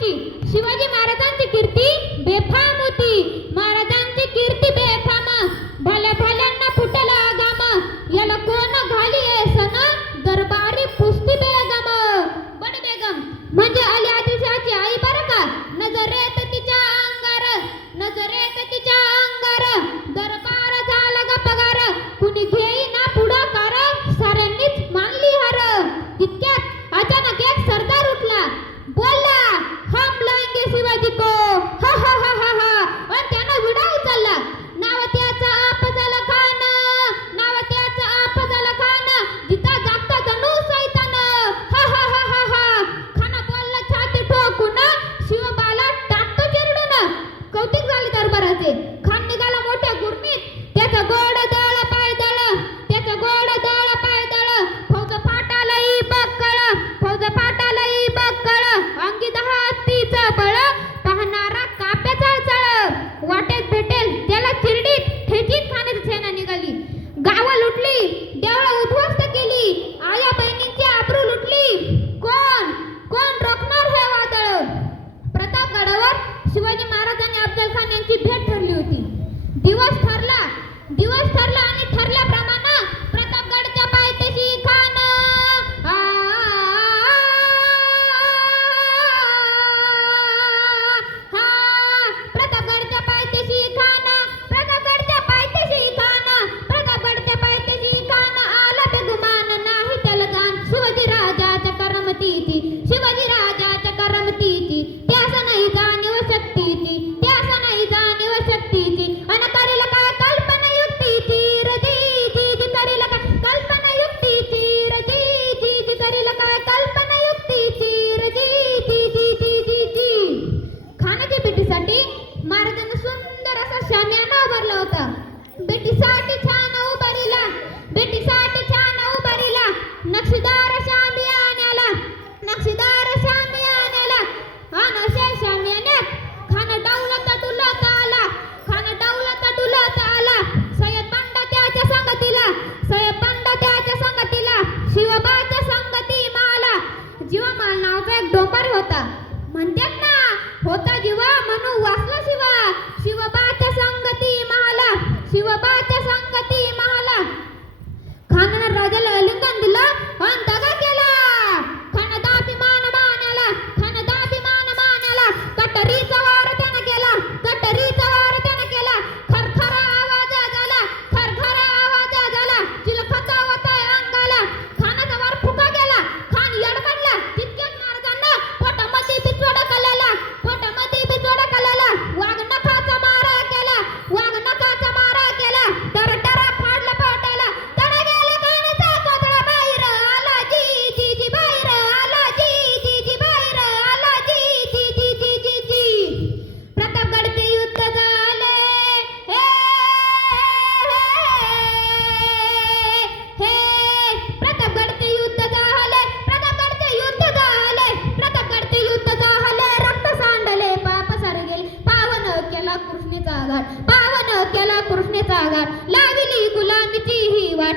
महाराजांची शिवाजी महाराजांची कीर्ती बेफाम होती. महाराजांची कीर्ती बेफाम, भल्या भल्यांना फुटला गाम, याला कोण घाली सन दरबारी पुस्ती बेगम. बडी बेगम म्हणजे अली आदिलशाहची आई बरं का. नजरेत तिच्या अंगार, नजरेत तिच्या अंगार, दरबार झाला ग पगार, कुणी घेई ना पुढाकार, साऱ्यांनीच मानली हार. तितक्यात अचानक एक सरदार उठला, बोलला हम लाएंगे शिवाजी को, हा हा हा हा हा. आणि त्यानं विडा उचलला. नाव त्याचा अफजल खान, नाव त्याचा अफजल खान, जिता जागता जणू सैतान, हा हा हा हा हा. खाना बोलला छाती ठोकून, शिवबाला टाकतो चिरडून. कौतिक झाले दरबाराचे. खान निघाला मोठ्या गुरमीत, त्याचा गोड दळ पाय दळ, त्याचा गोड दळ पाय दळ. फौज फाटालाही बक्कळ, फौज फाटालाही बक्कळ, अंगी 10 हत्तीचं बळ, पाहणारा काप्या चळचळ. वाटेत भेटेल त्याला चिरडीत ठेचीत खाण्याची सेना निघाली. गावं लुटली, देवळं उद्ध्वस्त केली, आया बहिणींची आबरू लुटली. कोण कोण रोखणार हे वादळ. प्रतापगडावर शिवाजी महाराज आणि अफजल खान यांची भेट ठरली होती. दिवस ठरला आणि ठरल्याप्रमाणे प्रतापगडच्या पायथ्याशी खान, प्रतापगडच्या पायथ्याशी खान, प्रतापगडच्या पायथ्याशी खान, प्रतापगडच्या पायथ्याशी खान. आला बेगुमान नाही त्याला जाण, शिवाजी राजाच्या करमतीची, शिवाजी राजाच्या करमतीची. त्यास नाही जाणीव शक्तीची, त्यास नाही जाणीव शक्तीची. अन करील काय कल्पना युक्तीची, रजी जी करील काय कल्पना युक्तीची, रजी जी करील काय कल्पना युक्तीची, रजी जी. खाण्याच्या भेटीसाठी महाराजांना सुंदर असा शामियाना उभारला होता. भेटीसाठी छान उभारीला, भेटीसाठी छान उभारीला, नक्षीदार शामियान्याला, नक्षीदार शामियान्याला. आणि अशा शामियान्यात खान डौलत डुलत आला, खान डौलत डुलत आला. सय्यद बंडा त्याच्या संगतीला, सय्यद बंडा त्याच्या संगतीला, शिवबाच्या संगती माला. जीवमाल नावाचा एक डोंगर होता. म्हणतात ना, होता जीवा म्हणून वाचला शिवा. शिवबाच्या संगती माला, शिवबाच्या संगती माला. खानानं राजाला आलिंगन दिलं आणि दगा केला. खान दाभिमान मानाला, खान दाभिमान मानाला. कटरीचा वार त्यानं केला, कटरीचा वार त्यानं केला. खरखरा आवाज झाला, खरखरा आवाज झाला, चिलखत होताय अंगाला. खानाचा वार फुका गेला, खान यडबडला. तितक्यात महाराजांना पोटामध्ये बिचोड कळाला, पोटामध्ये बिचोड कळाला. वाघ नखाचा मारा केला, वाघ नखाचा मारा केला. टरटरा फाडला पोटाला, तडा गेला खानाचा कोथळा बाहेर आला. जी बाहेर आला, जी बाहेर आला, जी. प्रतापगडचे युद्ध झाले, हे प्रतापगडचे युद्ध झाले, प्रतापगडचे युद्ध झाले, प्रतापगडचे युद्ध झाले. रक्त सांडले, पाप सारे गेले, पावन केला कृष्णेचा घाट, पावन केला कृष्णेचा घाट. लाविली गुलामीची ही वाट,